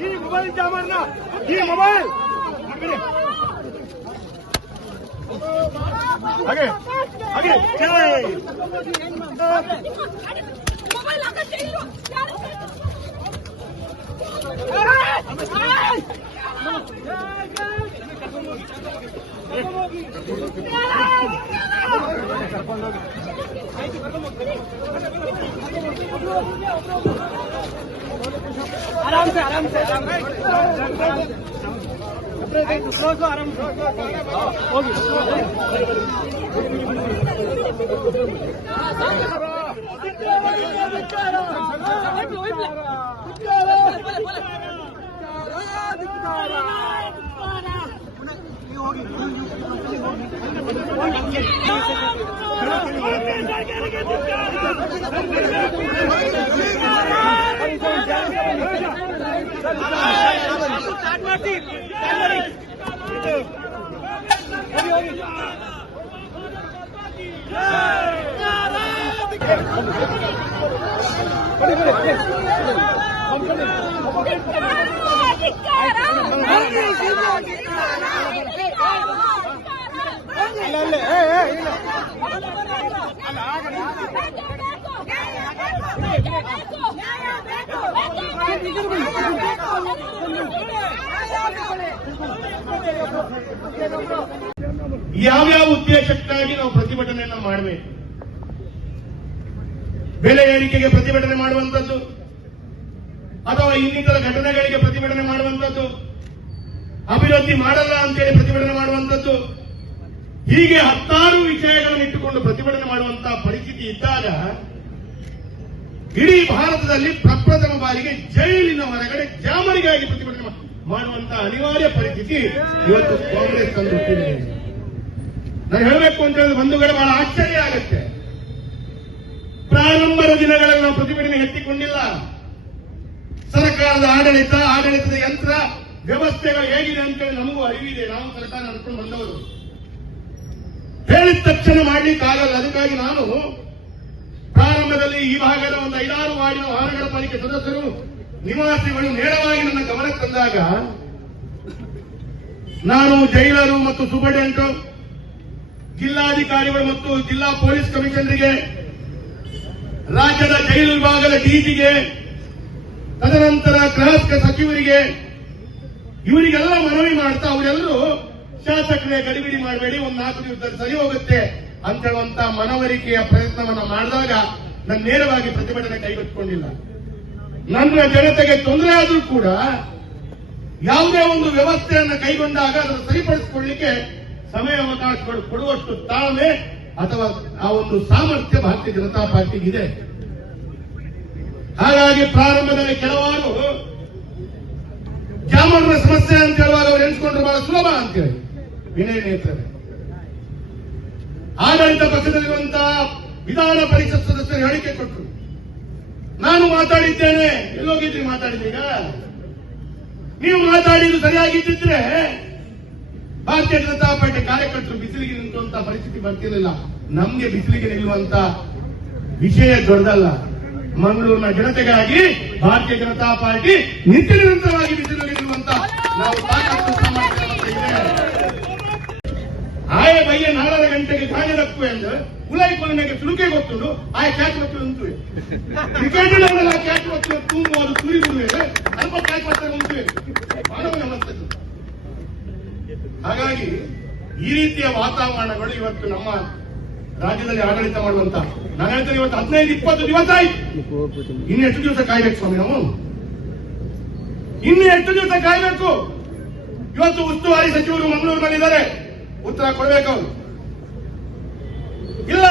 ಈ ಮೊಬೈಲ್ ಜಾಮರ್ನ ಈ ಮೊಬೈಲ್ ಹಾಗೆ ಹಾಗೆ ಜೈ ಮೊಬೈಲ್ ಆಗತ್ತೆ ಇಲ್ವಾ ಯಾರು आराम से आराम से आराम से स्लो स्लो आराम Come on, come on. ಯಾವ್ಯಾವ ಉದ್ದೇಶಕ್ಕಾಗಿ ನಾವು ಪ್ರತಿಭಟನೆಯನ್ನು ಮಾಡಬೇಕು? ಬೆಲೆ ಏರಿಕೆಗೆ ಪ್ರತಿಭಟನೆ ಮಾಡುವಂತದ್ದು ಅಥವಾ ಇನ್ನಿತರ ಘಟನೆಗಳಿಗೆ ಪ್ರತಿಭಟನೆ ಮಾಡುವಂತದ್ದು ಅಭಿವೃದ್ಧಿ ಮಾಡಲ್ಲ ಅಂತೇಳಿ ಪ್ರತಿಭಟನೆ ಮಾಡುವಂತದ್ದು ಹೀಗೆ ಹತ್ತಾರು ವಿಷಯಗಳನ್ನು ಇಟ್ಟುಕೊಂಡು ಪ್ರತಿಭಟನೆ ಮಾಡುವಂತಹ ಪರಿಸ್ಥಿತಿ ಇದ್ದಾಗ ಇಡೀ ಭಾರತದಲ್ಲಿ ಪ್ರಪ್ರಥಮ ಬಾರಿಗೆ ಜೈಲಿನ ಹೊರಗಡೆ ಜಾಮರಿಗಾಗಿ ಪ್ರತಿಭಟನೆ ಮಾಡುವಂತಹ ಅನಿವಾರ್ಯ ಪರಿಸ್ಥಿತಿ ಇವತ್ತು ಕಾಂಗ್ರೆಸ್ ತಂದು ನಾನು ಹೇಳಬೇಕು ಅಂತ ಹೇಳಿದ್ರೆ ಬಂಧುಗಳೇ, ಬಹಳ ಆಶ್ಚರ್ಯ ಆಗುತ್ತೆ. ಪ್ರಾರಂಭದ ದಿನಗಳಲ್ಲಿ ನಾವು ಪ್ರತಿಭಟನೆ ಎತ್ತಿಕೊಂಡಿಲ್ಲ. ಸರ್ಕಾರದ ಆಡಳಿತ, ಆಡಳಿತದ ಯಂತ್ರ, ವ್ಯವಸ್ಥೆಗಳು ಹೇಗಿದೆ ಅಂತೇಳಿ ನಮಗೂ ಅರಿವಿದೆ. ನಾವು ಸರ್ಕಾರ ನಡ್ಕೊಂಡು ಬಂದವರು. ಹೇಳಿದ ತಕ್ಷಣ ಮಾಡ್ಲಿಕ್ಕೆ ಆಗಲ್ಲ. ಅದಕ್ಕಾಗಿ ನಾನು ಪ್ರಾರಂಭದಲ್ಲಿ ಈ ಭಾಗದ ಒಂದು ಐದಾರು ವಾರ್ಡಿನ ವಾಹನಗಳ ಪಾಲಿಕೆ ಸದಸ್ಯರು, ನಿವಾಸಿಗಳು ನೇರವಾಗಿ ನನ್ನ ಗಮನಕ್ಕೆ ತಂದಾಗ ನಾನು ಜೈಲರು ಮತ್ತು ಸೂಪರ್ಡೆಂಟ್, ಜಿಲ್ಲಾಧಿಕಾರಿಗಳು ಮತ್ತು ಜಿಲ್ಲಾ ಪೊಲೀಸ್ ಕಮಿಷನರಿಗೆ, ರಾಜ್ಯದ ಜೈಲು ವಿಭಾಗದ ಡಿಜಿಗೆ ತದನಂತರ ಗೃಹ ಸಚಿವರಿಗೆ ಇವರಿಗೆಲ್ಲ ಮನವಿ ಮಾಡ್ತಾ ಅವರೆಲ್ಲರೂ ಶಾಸಕರೇ ಗಡಿಬಿಡಿ ಮಾಡಬೇಡಿ, ಒಂದು ನಾಲ್ಕು ದಿವಸದಲ್ಲಿ ಸರಿ ಹೋಗುತ್ತೆ ಅಂತ ಹೇಳುವಂತ ಮನವರಿಕೆಯ ಪ್ರಯತ್ನವನ್ನ ಮಾಡಿದಾಗ ನಾನು ನೇರವಾಗಿ ಪ್ರತಿಭಟನೆ ಕೈಗೆತ್ತಿಕೊಂಡಿಲ್ಲ. ನನ್ನ ಜನತೆಗೆ ತೊಂದರೆ ಆದರೂ ಕೂಡ ಯಾವುದೇ ಒಂದು ವ್ಯವಸ್ಥೆಯನ್ನು ಕೈಗೊಂಡಾಗ ಅದನ್ನು ಸರಿಪಡಿಸಿಕೊಳ್ಳಿಕ್ಕೆ ಸಮಯ ಅವಕಾಶಗಳು ಕೊಡುವಷ್ಟು ತಾಳ್ಮೆ ಅಥವಾ ಆ ಒಂದು ಸಾಮರ್ಥ್ಯ ಭಾರತೀಯ ಜನತಾ ಪಾರ್ಟಿಗಿದೆ. ಹಾಗಾಗಿ ಪ್ರಾರಂಭದಲ್ಲಿ ಕೆಲವಾರು ಜಾಮರ್ನ ಸಮಸ್ಯೆ ಅಂತ ಹೇಳುವಾಗ ಅವ್ರು ಎಣಿಸ್ಕೊಂಡ್ರೆ ಬಹಳ ಸುಲಭ ಅಂತೇಳಿ. ವಿನಯ ನೇತ್ರವೇ. ಆಡಳಿತ ಪಕ್ಷದಲ್ಲಿರುವಂತಹ ವಿಧಾನ ಪರಿಷತ್ ಸದಸ್ಯರು ಹೇಳಿಕೆ ಕೊಟ್ಟರು ನಾನು ಮಾತಾಡಿದ್ದೇನೆ. ಎಲ್ಲೋಗಿದ್ರಿ ಮಾತಾಡಿದ್ದೀಗ ನೀವು ಮಾತಾಡಿದ್ದು ಸರಿಯಾಗಿದ್ದಿದ್ರೆ ಭಾರತೀಯ ಜನತಾ ಪಾರ್ಟಿ ಕಾರ್ಯಕರ್ತರು ಬಿಸಿಲಿಗೆ ನಿಂತುವಂತಹ ಪರಿಸ್ಥಿತಿ ಬರ್ತಿರಲಿಲ್ಲ. ನಮ್ಗೆ ಬಿಸಿಲಿಗೆ ನಿಲ್ಲುವಂತ ವಿಷಯ ದೊಡ್ಡದಲ್ಲ. ಮಂಗಳೂರಿನ ಜನತೆಗಾಗಿ ಭಾರತೀಯ ಜನತಾ ಪಾರ್ಟಿ ನಿತ್ಯ ನಿರಂತರವಾಗಿ ಬಿಸಿಲಿಗೆ ನಿಲ್ಲುವಂತ ನಾವು. ಆಯ ಬಯ್ಯ ನಾಲ್ಕು ಗಂಟೆಗೆ ಕಾಣಿದಕ್ಕು ಎಂದು ಕುಲೈ ಕೊಲಿನಾಗೆ ತುಳುಕೆ ಗೊತ್ತುಂಡು ಆಯ ಕ್ಯಾಚ್ ಬಚ್ಚು ಉಂಟು ಕ್ರಿಕೆಟ್ ಕ್ಯಾಚ್ ಬಚ್ಚು ಅದು ತುರಿ ಬಿಡುವೆ, ಅಲ್ಪ ಕ್ಯಾಚ್ ಉಂಟು ಹಾಗಾಗಿ, ಈ ರೀತಿಯ ವಾತಾವರಣಗಳು ಇವತ್ತು ನಮ್ಮ ರಾಜ್ಯದಲ್ಲಿ ಆಡಳಿತ ಮಾಡುವಂತ, ನಾನು ಹೇಳ್ತೇನೆ ಇವತ್ತು ಹದಿನೈದು, ಇಪ್ಪತ್ತು ದಿವಸ ಆಯ್ತು. ಇನ್ನು ಎಷ್ಟು ದಿವಸ ಕಾಯ್ಬೇಕು ಸ್ವಾಮಿ ನಾವು? ಇನ್ನು ಎಷ್ಟು ದಿವಸ ಕಾಯ್ಬೇಕು? ಇವತ್ತು ಉಸ್ತುವಾರಿ ಸಚಿವರು ಮಂಗಳೂರಿನಲ್ಲಿದ್ದಾರೆ. ಉತ್ತರ ಕೊಡಬೇಕು. ಇಲ್ಲ,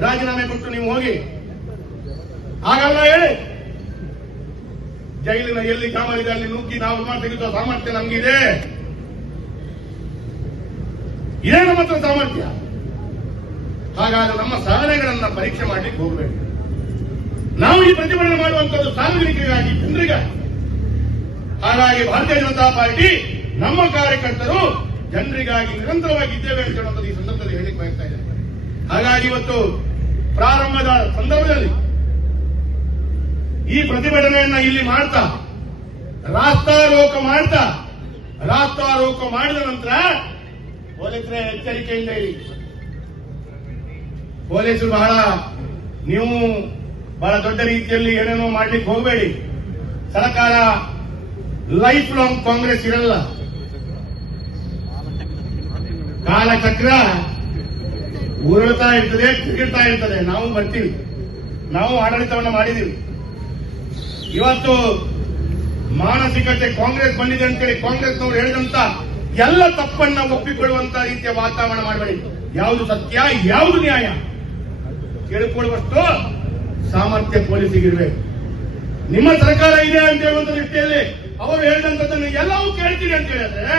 ರಾಜೀನಾಮೆ ಕೊಟ್ಟು ನೀವು ಹೋಗಿ. ಹಾಗಲ್ಲ ಹೇಳಿ. ಜೈಲಿನ ಎಲ್ಲಿ ಕಾಮರಿದೆ ಅಲ್ಲಿ ನುಗ್ಗಿ ನಾವು ತೆಗೆದುವ ಸಾಮರ್ಥ್ಯ ನಮಗಿದೆ. ಇದೇ ನಮ್ಮ ಸಾಮರ್ಥ್ಯ? ಹಾಗಾದ್ರೆ ನಮ್ಮ ಸಾಧನೆಗಳನ್ನ ಪರೀಕ್ಷೆ ಮಾಡ್ಲಿಕ್ಕೆ ಹೋಗಬೇಕು. ನಾವು ಈ ಪ್ರತಿಭಟನೆ ಮಾಡುವಂತದ್ದು ಸಾರ್ವಜನಿಕರಿಗಾಗಿ ಜನರಿಗಾಗಿ ಹಾಗಾಗಿ ಭಾರತೀಯ ಜನತಾ ಪಾರ್ಟಿ, ನಮ್ಮ ಕಾರ್ಯಕರ್ತರು ಜನರಿಗಾಗಿ ನಿರಂತರವಾಗಿ ಇದ್ದೇವೆ ಅಂತ ಹೇಳುವಂಥದ್ದು ಈ ಸಂದರ್ಭದಲ್ಲಿ ಹೇಳಿಕ್ ಬಯಸ್ತಾ ಇದ್ದಾರೆ ಹಾಗಾಗಿ ಇವತ್ತು ಪ್ರಾರಂಭದ ಸಂದರ್ಭದಲ್ಲಿ ಈ ಪ್ರತಿಭಟನೆಯನ್ನ ಇಲ್ಲಿ ಮಾಡ್ತಾ ರಾಸ್ತಾರೋಕ ಮಾಡ್ತಾ ರಾಸ್ತಾರೋಕ ಮಾಡಿದ ನಂತರ ಪೊಲೀಸರ ಎಚ್ಚರಿಕೆಯಿಂದ ಹೇಳಿ ಪೊಲೀಸರು ಬಹಳ ನೀವು ಬಹಳ ದೊಡ್ಡ ರೀತಿಯಲ್ಲಿ ಏನೇನೋ ಮಾಡ್ಲಿಕ್ಕೆ ಹೋಗಬೇಡಿ. ಸರ್ಕಾರ ಲೈಫ್ ಲಾಂಗ್ ಕಾಂಗ್ರೆಸ್ ಇರಲ್ಲ. ಕಾಲಚಕ್ರ ಉರುಳ್ತಾ ಇರ್ತದೆ ತಿರುಗಿಡ್ತಾ ಇರ್ತದೆ. ನಾವು ಬರ್ತೀವಿ. ನಾವು ಆಡಳಿತವನ್ನು ಮಾಡಿದೀವಿ. ಇವತ್ತು ಮಾನಸಿಕತೆ ಕಾಂಗ್ರೆಸ್ ಬಂದಿದೆ ಅಂತೇಳಿ ಕಾಂಗ್ರೆಸ್ನವರು ಹೇಳಿದಂತ ಎಲ್ಲ ತಪ್ಪನ್ನ ಒಪ್ಪಿಕೊಳ್ಳುವಂತ ರೀತಿಯ ವಾತಾವರಣ ಮಾಡಬೇಡಿ. ಯಾವುದು ಸತ್ಯ, ಯಾವುದು ನ್ಯಾಯ? ಕೇಳಿಕೊಳ್ಳುವಷ್ಟು ಸಾಮರ್ಥ್ಯ ಪೊಲೀಸಿಗಿರ್ಬೇಕು ನಿಮ್ಮ ಸರ್ಕಾರ ಇದೆ ಅಂತ ಹೇಳುವಂತ ದೃಷ್ಟಿಯಲ್ಲಿ ಅವರು ಹೇಳಿದಂಥದ್ದನ್ನು ಎಲ್ಲವೂ ಕೇಳ್ತೀರಿ ಅಂತ ಹೇಳಿದ್ರೆ,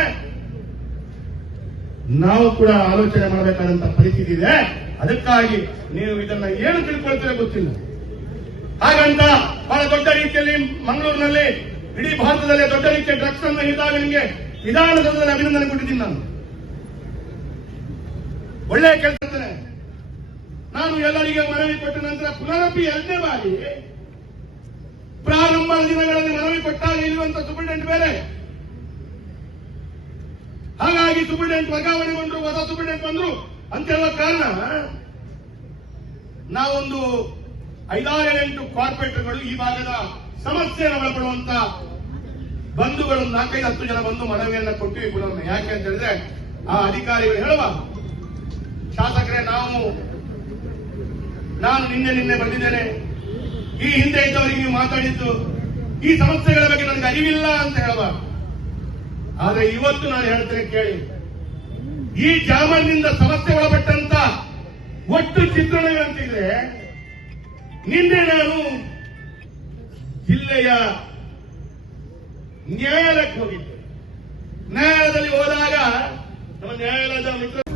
ನಾವು ಕೂಡ ಆಲೋಚನೆ ಮಾಡಬೇಕಾದಂತ ಪರಿಸ್ಥಿತಿ ಇದೆ. ಅದಕ್ಕಾಗಿ ನೀವು ಇದನ್ನ ಏನು ತಿಳ್ಕೊಳ್ತೀರ ಗೊತ್ತಿಲ್ಲ. ಹಾಗಂತ ಬಹಳ ದೊಡ್ಡ ರೀತಿಯಲ್ಲಿ ಮಂಗಳೂರಿನಲ್ಲಿ ಇಡೀ ಭಾರತದಲ್ಲಿ ದೊಡ್ಡ ರೀತಿಯ ಡ್ರಗ್ಸ್ ಅನ್ನು ಹಿಡಿದಾಗ ನಿಮಗೆ ವಿಧಾನಸೌಧದಲ್ಲಿ ಅಭಿನಂದನೆ ಕೊಟ್ಟಿದ್ದೀನಿ ನಾನು. ಒಳ್ಳೆಯ ಕೆಲಸ ನಾನು ಎಲ್ಲರಿಗೆ ಮನವಿ ಕೊಟ್ಟ ನಂತರ ಪುನರಪಿ ಎರಡನೇ ಬಾರಿ ಪ್ರಾರಂಭದ ದಿನಗಳಲ್ಲಿ ಮನವಿ ಕೊಟ್ಟಾಗ ಇರುವಂತ ಸೂಪರಿಂಟೆಂಟ್ ಬೇರೆ. ಹಾಗಾಗಿ ಸುಬಿಳೆಂಟ್ ವರ್ಗಾವಣೆ ಬಂದ್ರು, ಹೊಸ ಸೂಪರಿಂಟೆಂಟ್ ಬಂದ್ರು ಅಂತ ಹೇಳುವ ಕಾರಣ ನಾವೊಂದು ಐದಾರೆಂಟು ಕಾರ್ಪೊರೇಟರ್ಗಳು ಈ ಭಾಗದ ಸಮಸ್ಯೆಯನ್ನು ಒಳಪಡುವಂತ ಬಂಧುಗಳು ನಾಲ್ಕೈದು ಹತ್ತು ಜನ ಬಂದು ಮನವಿಯನ್ನ ಕೊಟ್ಟು ಯಾಕೆ ಅಂತ ಹೇಳಿದ್ರೆ ಆ ಅಧಿಕಾರಿಗಳು ಹೇಳುವ ಶಾಸಕರೇ, ನಾವು ನಾನು ನಿನ್ನೆ ನಿನ್ನೆ ಬಂದಿದ್ದೇನೆ. ಈ ಹಿಂದೆ ಇದ್ದವರಿಗೆ ಮಾತಾಡಿದ್ದು, ಈ ಸಮಸ್ಯೆಗಳ ಬಗ್ಗೆ ನನಗೆ ಅರಿವಿಲ್ಲ ಅಂತ ಹೇಳುವ ಆದ್ರೆ ಇವತ್ತು ನಾನು ಹೇಳ್ತೇನೆ ಕೇಳಿ. ಈ ಜಾಮರ್ನಿಂದ ಸಮಸ್ಯೆ ಒಳಪಟ್ಟಂತ ಒಟ್ಟು ಚಿತ್ರಣ ಚಿತ್ರಣಗಳಂತಿದ್ರೆ ನಿನ್ನೆ ನಾನು ಜಿಲ್ಲೆಯ ನ್ಯಾಯಾಲಯಕ್ಕೆ ಹೋಗಿದ್ದೆ. ನ್ಯಾಯಾಲಯದಲ್ಲಿ ಹೋದಾಗ ನಮ್ಮ ನ್ಯಾಯಾಲಯದ ಮಿತ್ರ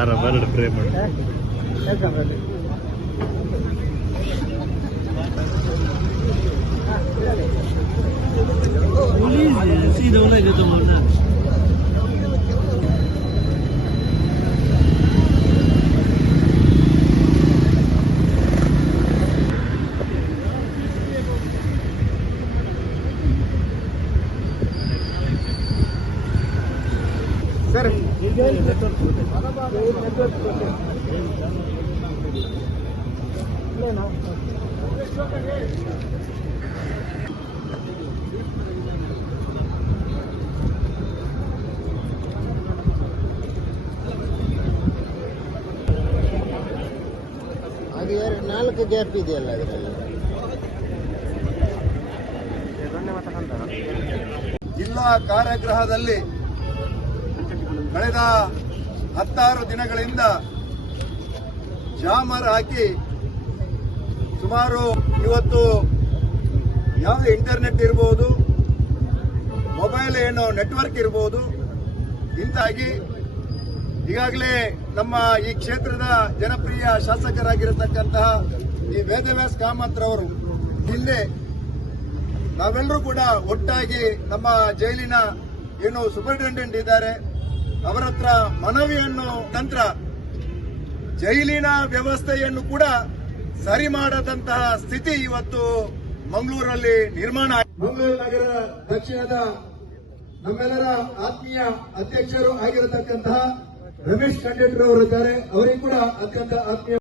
ಆರಾಮ ಟ್ರೈ ಮಾಡಿ Please, see the light at the moment. ना ಅದು ಎರಡು ನಾಲ್ಕು ಗ್ಯಾಪ್ ಇದೆಯಲ್ಲ ಅದರಲ್ಲಿ. ಜಿಲ್ಲಾ ಕಾರ್ಯಗ್ರಹದಲ್ಲಿ ಕಳೆದ ಹತ್ತಾರು ದಿನಗಳಿಂದ ಜಾಮರ್ ಹಾಕಿ ಸುಮಾರು ಇವತ್ತು ಯಾವ ಇಂಟರ್ನೆಟ್ ಇರ್ಬೋದು ಮೊಬೈಲ್ ಏನು ನೆಟ್ವರ್ಕ್ ಇರ್ಬೋದು, ಇಂತಾಗಿ ಈಗಾಗಲೇ ನಮ್ಮ ಈ ಕ್ಷೇತ್ರದ ಜನಪ್ರಿಯ ಶಾಸಕರಾಗಿರತಕ್ಕಂತಹ ಈ ವೇದವ್ಯಾಸ್ ಕಾಮತ್ ರವರು ಹಿಂದೆ ನಾವೆಲ್ಲರೂ ಕೂಡ ಒಟ್ಟಾಗಿ ನಮ್ಮ ಜೈಲಿನ ಏನು ಸೂಪರಿಂಟೆಂಡೆಂಟ್ ಇದ್ದಾರೆ. ಅವರ ಹತ್ರ ಮನವಿಯನ್ನು, ನಂತರ ಜೈಲಿನ ವ್ಯವಸ್ಥೆಯನ್ನು ಕೂಡ ಸರಿ ಮಾಡದಂತಹ ಸ್ಥಿತಿ ಇವತ್ತು ಮಂಗಳೂರಲ್ಲಿ ನಿರ್ಮಾಣ. ಮಂಗಳೂರು ನಗರ ದಕ್ಷಿಣದ ನಮ್ಮೆಲ್ಲರ ಆತ್ಮೀಯ ಅಧ್ಯಕ್ಷರು ಆಗಿರತಕ್ಕಂತಹ ರಮೇಶ್ ಕಂಡೇಟ್ರವರು ಇದ್ದಾರೆ ಅವರಿಗೂ ಕೂಡ ಅತ್ಯಂತ ಆತ್ಮೀಯ